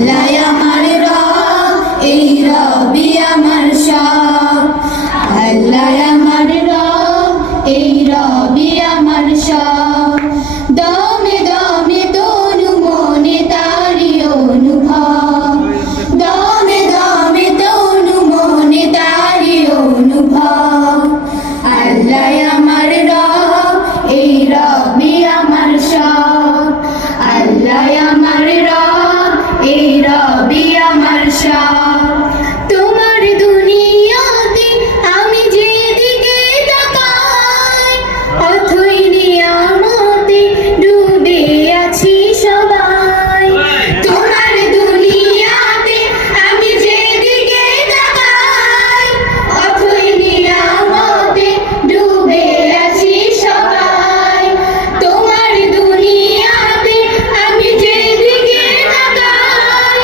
আল্লাহ আমার রব, এই রবি আমার সব। আল্লাহ আমার রব, এই রবি আমার সব। দমে দমে তনু মনে তারি অনুভব, দমে দমে তনু মনে তারি অনুভব। আল্লাহ আমার রব, এই রবি আমার সব। আল্লাহ আমার রব, এই রবি আমার সব। তোমার দুনিয়াতে আমি যেদিকে তাকাই, অথই নিয়ামতে ডুবে আছি সবাই। তোমার দুনিয়াতে আমি যেদিকে তাকাই, অথই নিয়ামতে ডুবে আছি সবাই। তোমার দুনিয়াতে আমি যেদিকে তাকাই,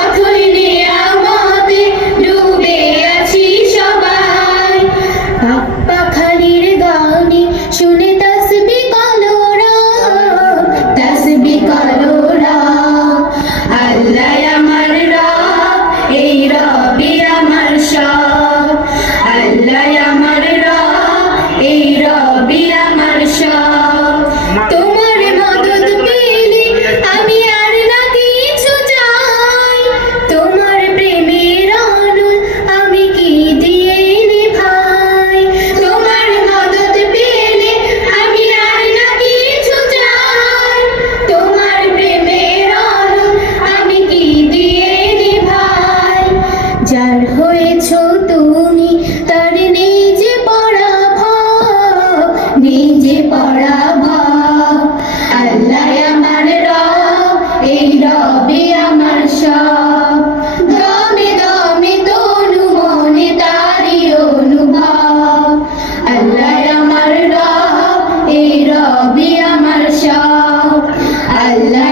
অথই নিয়ামতে ডুবে আছি সবাই। পাখালির গানে শুনে তাসবিহ কলোরা, তাসবিহ কলোরা। আল্লাহ আমার রব, এই রবি আমার সব। আল্লাহ আমার রব, এই রবি আমার সব। তোমার মদদ পেলে আমি আর না কিছু চাই, তোমার প্রেমের আলোয় আমি কি দিয়ে নিভাই। তোমার মদদ পেলে আমি আর না কিছু চাই, তোমার প্রেমের আলোয় আমি কি দিয়ে নিভাই। যার হয়েছ তুমি তার নেই যে পরাভব, নেই যে পরাভব। আল্লাহ আমার রব, এই রবি আমার সব। দমে দমে তনু মনে তারি অনুভব। আল্লাহ আমার রব, এই রবি আমার সব। আল্লাহ